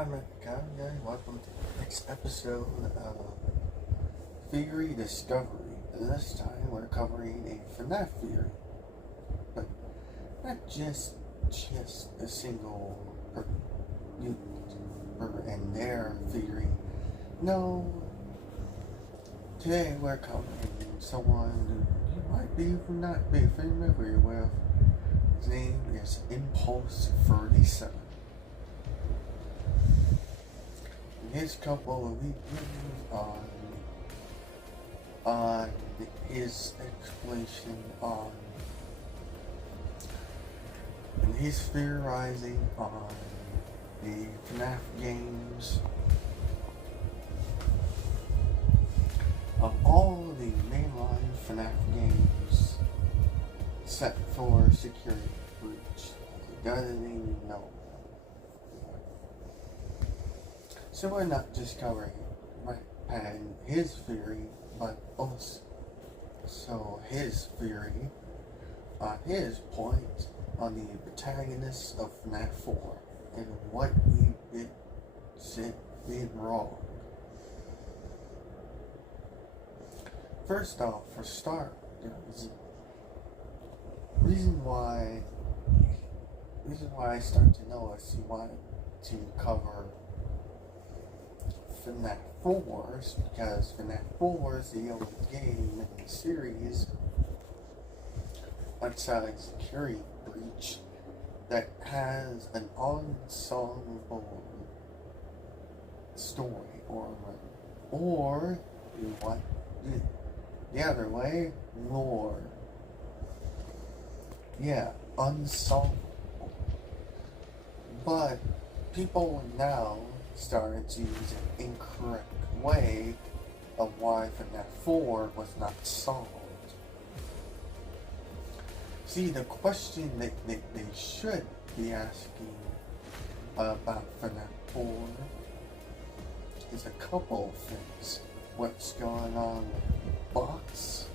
I'm Kyle, welcome to the next episode of Theorie Discovery. This time we're covering a Fnaf theory, but not just a single mutant and their theory. No, today we're covering someone who you might not be familiar with. His name is Impulse 37. His couple of videos on his explanation on and his theorizing on the Fnaf games. Of all the mainline Fnaf games set for security breach, he doesn't even know. So we're not just covering his theory, but also his theory on his point on the protagonist of Fnaf 4 and what he did wrong. First off, for start, the reason why I start to notice he wanted to cover Fnaf 4 is because Fnaf 4 is the only game in the series outside Security Breach that has an unsolvable story, or you want the other way, lore. Yeah, unsolvable. But people now started to use an incorrect way of why Fnaf 4 was not solved. See, the question that they should be asking about Fnaf 4 is a couple of things. What's going on with the box?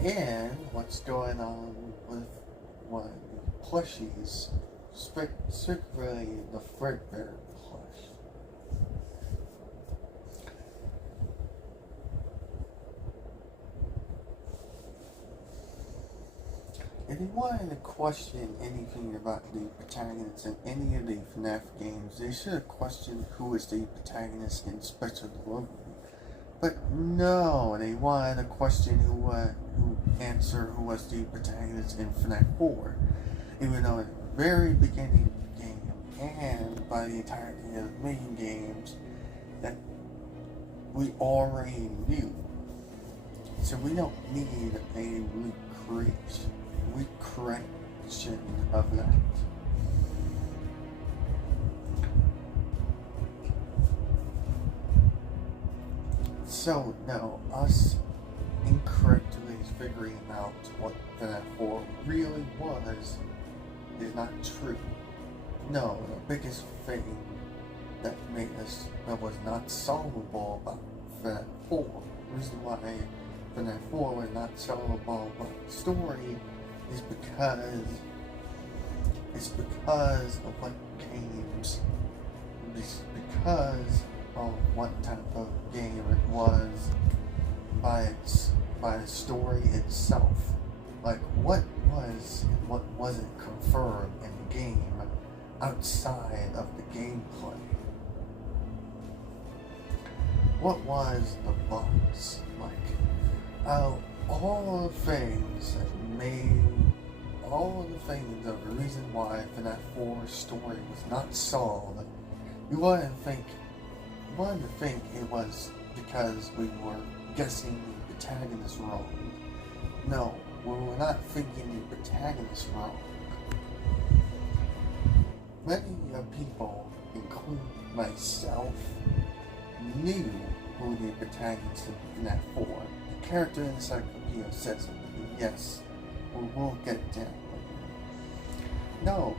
And what's going on with one of the plushies, specifically the Fredbear plush. If you wanted to question anything about the protagonists in any of the Fnaf games, they should have questioned who is the protagonist in Special Delivery. But no, they wanted to question who was the protagonist in Fnaf 4. Even though at the very beginning of the game and by the entirety of the main games that we already knew. So we don't need a recorrection of that. So no, us incorrectly figuring out what Fnaf 4 really was is not true. No, the biggest thing that was not solvable about Fnaf 4, the reason why Fnaf 4 was not solvable about the story is because of what games, because of what type of game it was by the story itself. Like what was and what wasn't confirmed in the game outside of the gameplay. What was the box like? All the things of the reason why Fnaf 4's story was not solved, you wouldn't think it was because we were guessing the protagonist wrong. No, we were not thinking the protagonist wrong. Many people, including myself, knew who the protagonist of Fnaf 4. The character encyclopedia says it. Yes, we will get down. No,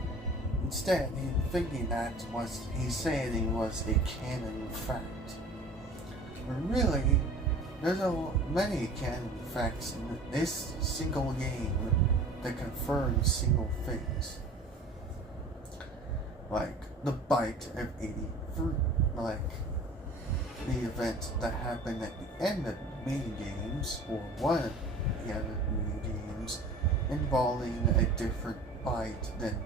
instead, he's saying he was a canon fact. But really, there's many canon facts in this single game that confirm single things. like the bite of 83, like the event that happened at the end of the mini games, or one of the other mini games, involving a different bite than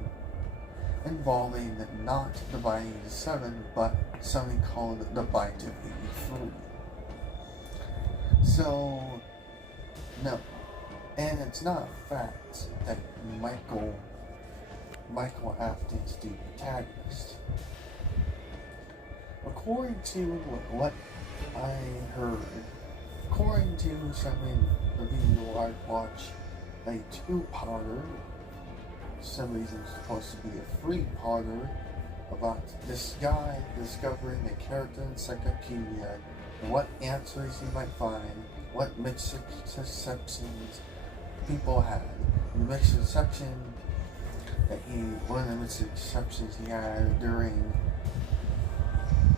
involving not the bite of 87, but something called the bite of 83. So, no. And it's not a fact that Michael Afton's the protagonist. According to what I heard, according to something, a video I watched, a two-parter, some reason it's supposed to be a three-parter, about this guy discovering the character encyclopedia, what answers he might find, what misconceptions people had. The misconception that one of the misconceptions he had during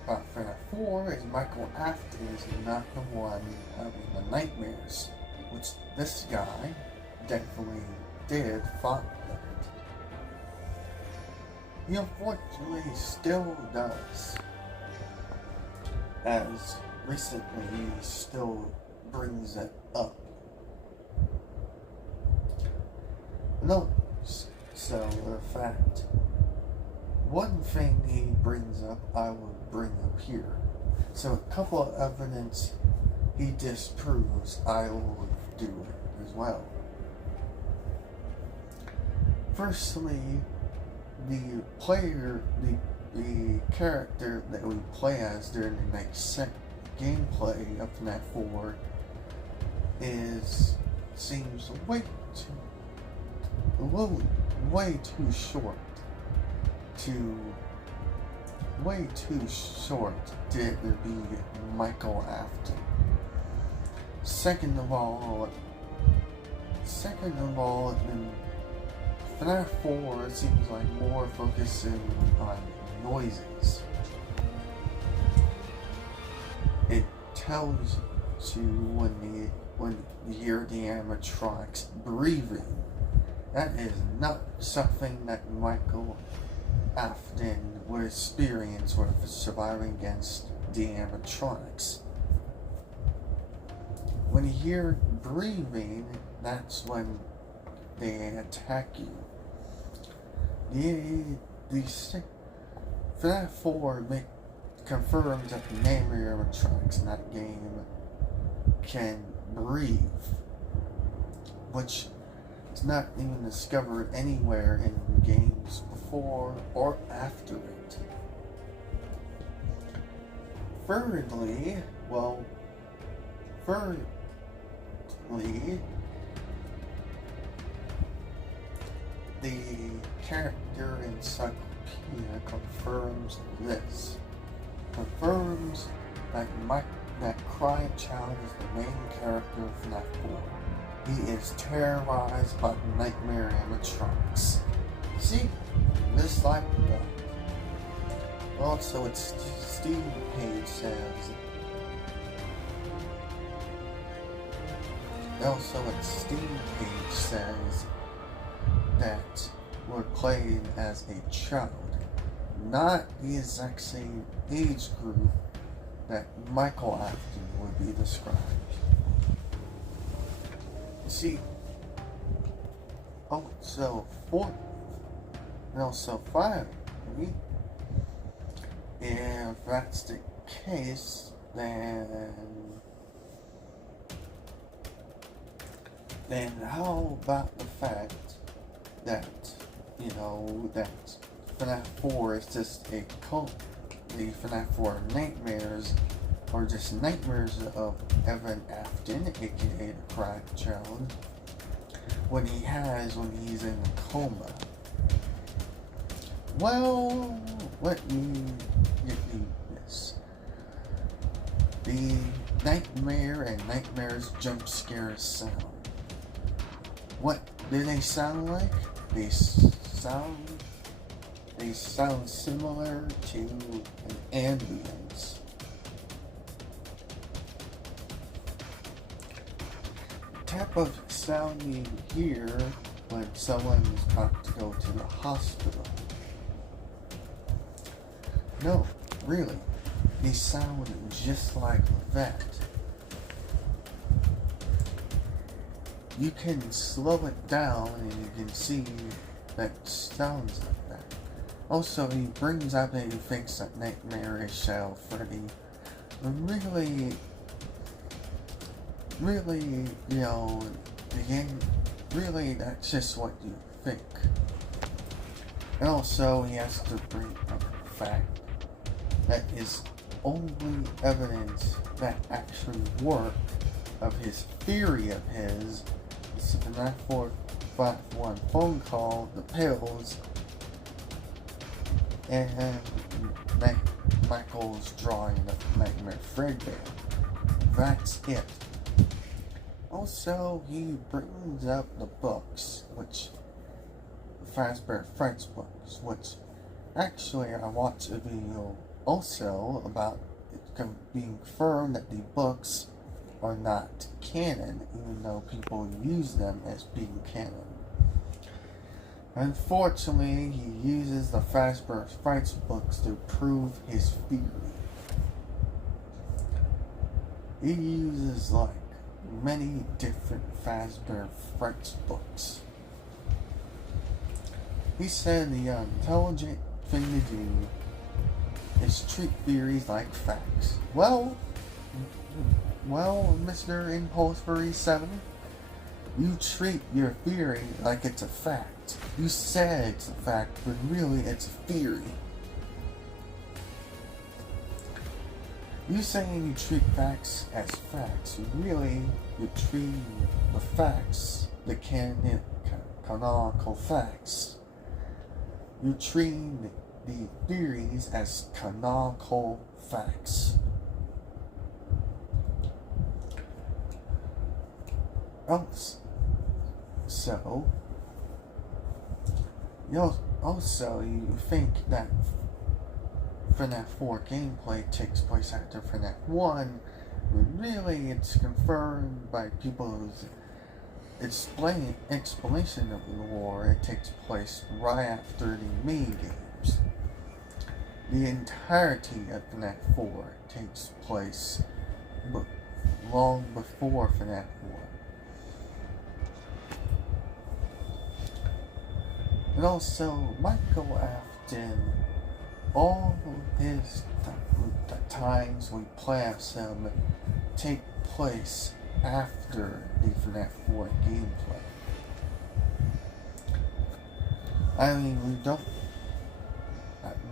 Fnaf 4 is Michael Afton is not the one having the nightmares, which this guy definitely thought that. He unfortunately still does, as recently he still brings it up. No, so the fact, one thing he brings up, I will bring up here. So a couple of evidence he disproves, I will do it as well. Firstly, the character that we play as during the next gameplay of Fnaf 4 seems way too short to ever be Michael Afton. Second of all, in Fnaf 4 seems like more focusing on noises. It tells you when you hear the animatronics breathing. That is not something that Michael Afton would experience with surviving against the animatronics. When you hear breathing, that's when they attack you. The Fnaf 4 confirms that the nightmare animatronics in that game can breathe, which is not even discovered anywhere in games before or after it. Thirdly, the character encyclopedia confirms this. Confirms that Crying Child is the main character of Fnaf 4. He is terrorized by nightmare animatronics. See? Just like that. Also, it's Steam page says. That we're playing as a child, not the exact same age group that Michael Afton would be described. See, finally, if that's the case, then how about the fact that, that Fnaf 4 is just the Fnaf 4 nightmares are just nightmares of Evan Afton, aka the Crying Child, when he's in a coma. Well, let me give you this. The nightmare and nightmares jump scares sound. What do they sound like? They sound similar to an ambulance. Type of sound you hear when someone is about to go to the hospital. No, really, they sound just like that. You can slow it down and you can see that it sounds like that. Also, he brings up that he thinks that Nightmare is Shadow Freddy. Really, the game, really, that's just what you think. And also, he has to bring up the fact that his only evidence that actually worked of his theory of his is the Fnaf 4 1 phone call, the pills, and Michael's drawing of Nightmare Fredbear. That's it. Also, he brings up the books, which Fazbear Friends books, which actually I watched a video also about it being confirmed that the books are not canon, even though people use them as being canon. Unfortunately, he uses the Fazbear Friends books to prove his theory. He uses like many different Fazbear Friends books. He said the intelligent thing to do is treat theories like facts. Well, Mr. Impulse 37, you treat your theory like it's a fact. You said it's a fact, but really it's a theory. You saying you treat facts as facts, really you treat the facts, the canonical facts. You treat the theories as canonical facts. Also, you think that Fnaf 4 gameplay takes place after Fnaf 1, but really it's confirmed by people's explanation of the lore. It takes place right after the main games. The entirety of Fnaf 4 takes place long before Fnaf 4. And also, Michael Afton, all his the times we play as him take place after the Fnaf 4 gameplay. I mean, we don't.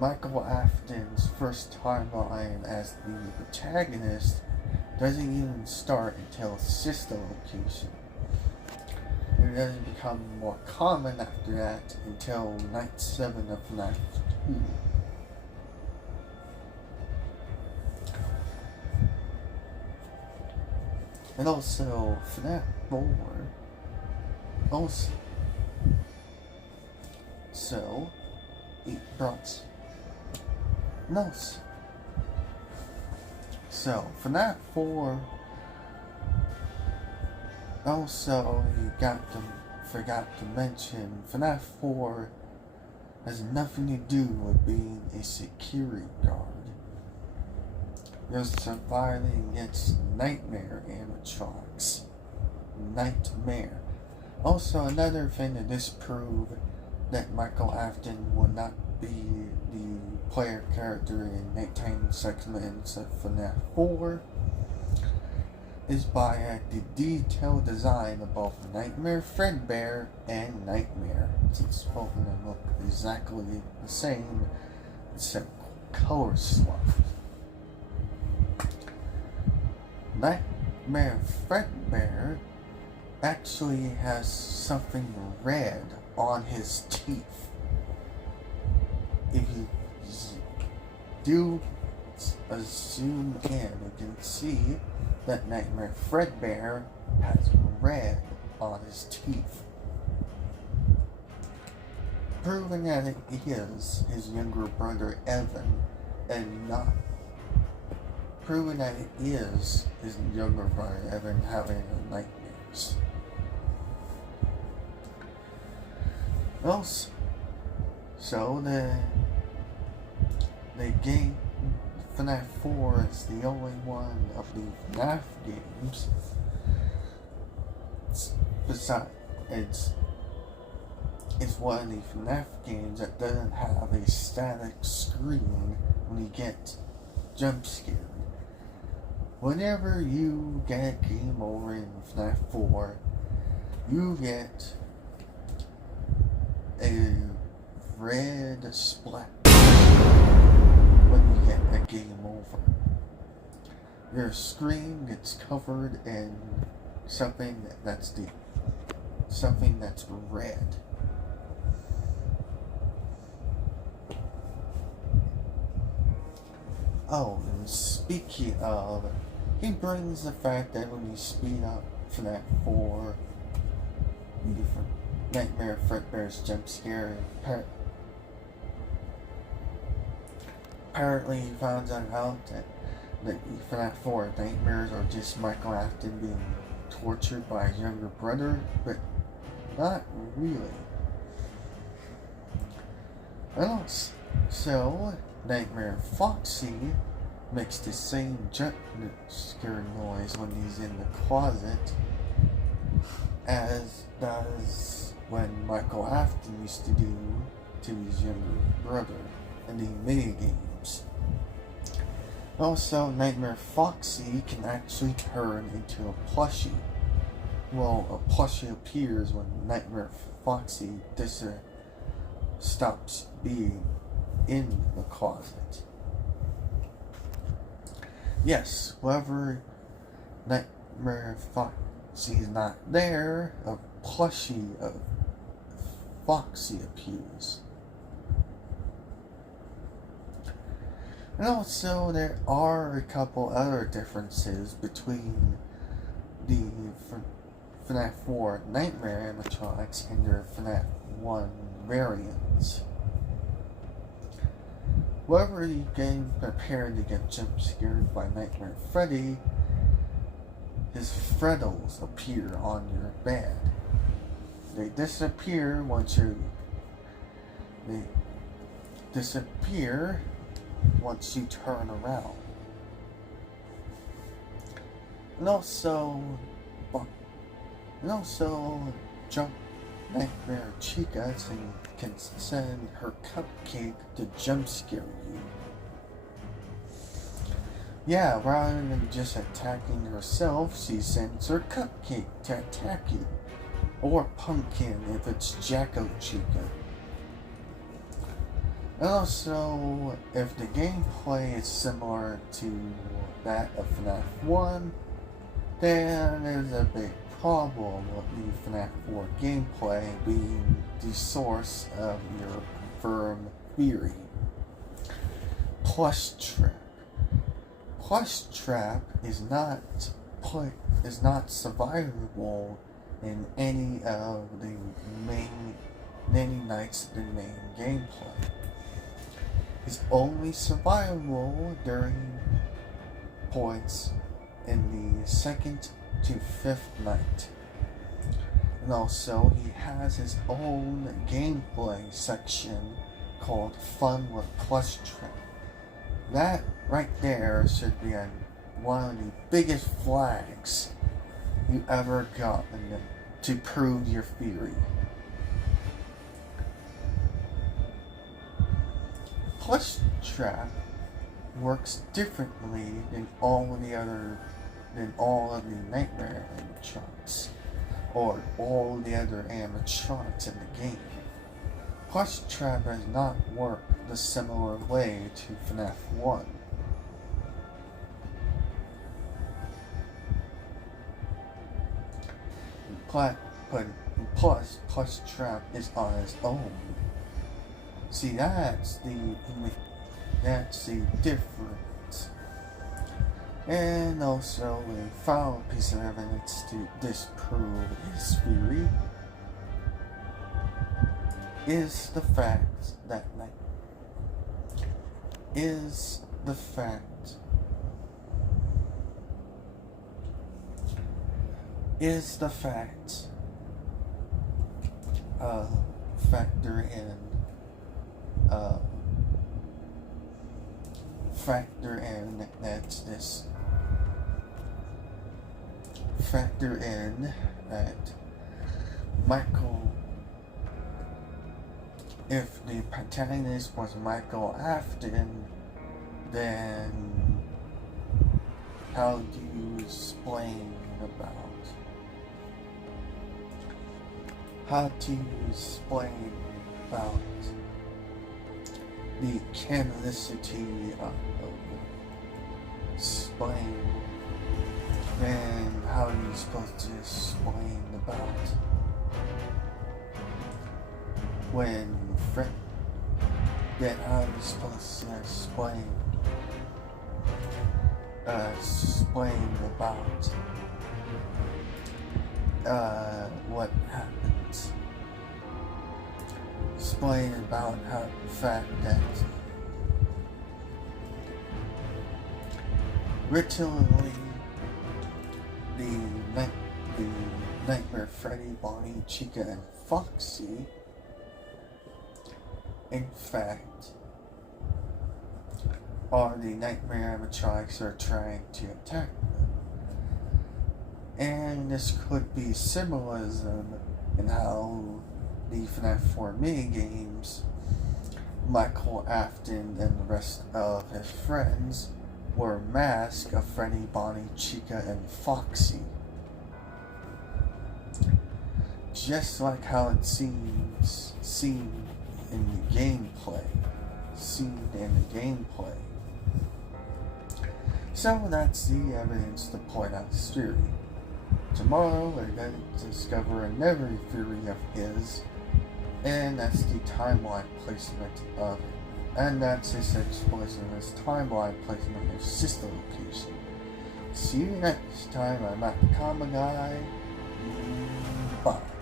Michael Afton's first timeline as the protagonist doesn't even start until Sister Location. It doesn't become more common after that until Night 7 of Fnaf 2. And also, Fnaf 4 also. So, it brought notes. So, Fnaf 4 also, you forgot to mention, Fnaf 4 has nothing to do with being a security guard. You're surviving against Nightmare animatronics. Nightmare. Also, another thing to disprove that Michael Afton will not be the player character in nighttime segments of Fnaf 4 is by the detailed design of both Nightmare Fredbear and Nightmare, since both of them look exactly the same except color swap. Nightmare Fredbear actually has something red on his teeth. If you do a zoom in, you can see that Nightmare Fredbear has red on his teeth, proving that it is his younger brother Evan, and not proving that it is his younger brother Evan having nightmares. Also, the game Fnaf 4 is the only one of the Fnaf games. It's one of the Fnaf games that doesn't have a static screen when you get jump scared. Whenever you get game over in Fnaf 4, you get a red splat when you get a game over. Your screen gets covered in something that's red. Oh, and speaking of, he brings the fact that when you speed up Fnaf 4, Nightmare Fredbear's jump scare. Apparently, he found out that Fnaf 4 nightmares are just Michael Afton being tortured by his younger brother, but not really. Well, so Nightmare Foxy makes the same jump scare noise when he's in the closet as does when Michael Afton used to do to his younger brother in the minigames. Also, Nightmare Foxy can actually turn into a plushie. Well, a plushie appears when Nightmare Foxy stops being in the closet. Yes, whenever Nightmare Foxy's not there, a plushie of Foxy appears. And also, there are a couple other differences between the Fnaf 4 Nightmare animatronics and their Fnaf 1 variants. Whenever you get prepared to get jump scared by Nightmare Freddy, his Freddles appear on your bed. They disappear once you turn around. And also jump Nightmare Chica can send her cupcake to jump scare you. Yeah, rather than just attacking herself, she sends her cupcake to attack you. Or pumpkin if it's Jacko Chica. And also, if the gameplay is similar to that of Fnaf 1, then there's a big problem with the Fnaf 4 gameplay being the source of your confirmed theory. Plush Trap. Plush Trap is not survivable in any of the nights of the main gameplay. It's only survivable during points in the 2nd to 5th night. And also, he has his own gameplay section called Fun with Plush Trap. That right there should be one of the biggest flags you ever gotten to prove your theory. Plush Trap works differently than all of the Nightmare animatronics, or all the other animatronics in the game. Plush Trap does not work the similar way to Fnaf 1. Plus, Plush Trap is on its own. See, that's the difference. And also, a final piece of evidence to disprove his theory is the fact that factor in factor in that Michael, if the protagonist was Michael Afton, then how do you explain about the canonicity of explain, then how are you supposed to explain about when then how are you supposed to explain about what happens, explain about how the fact that originally the Nightmare Freddy, Bonnie, Chica, and Foxy, in fact, are the nightmare animatronics are trying to attack them. And this could be symbolism in how the Fnaf 4 minigames, Michael Afton and the rest of his friends were masked of Freddy, Bonnie, Chica, and Foxy. Just like how it seems seen in the gameplay. So that's the evidence to point out his theory. Tomorrow we're going to discover another theory of his, and that's the timeline placement of it. And that's his explosion of his timeline placement of sister location. See you next time. I'm at the Common Guy. Bye.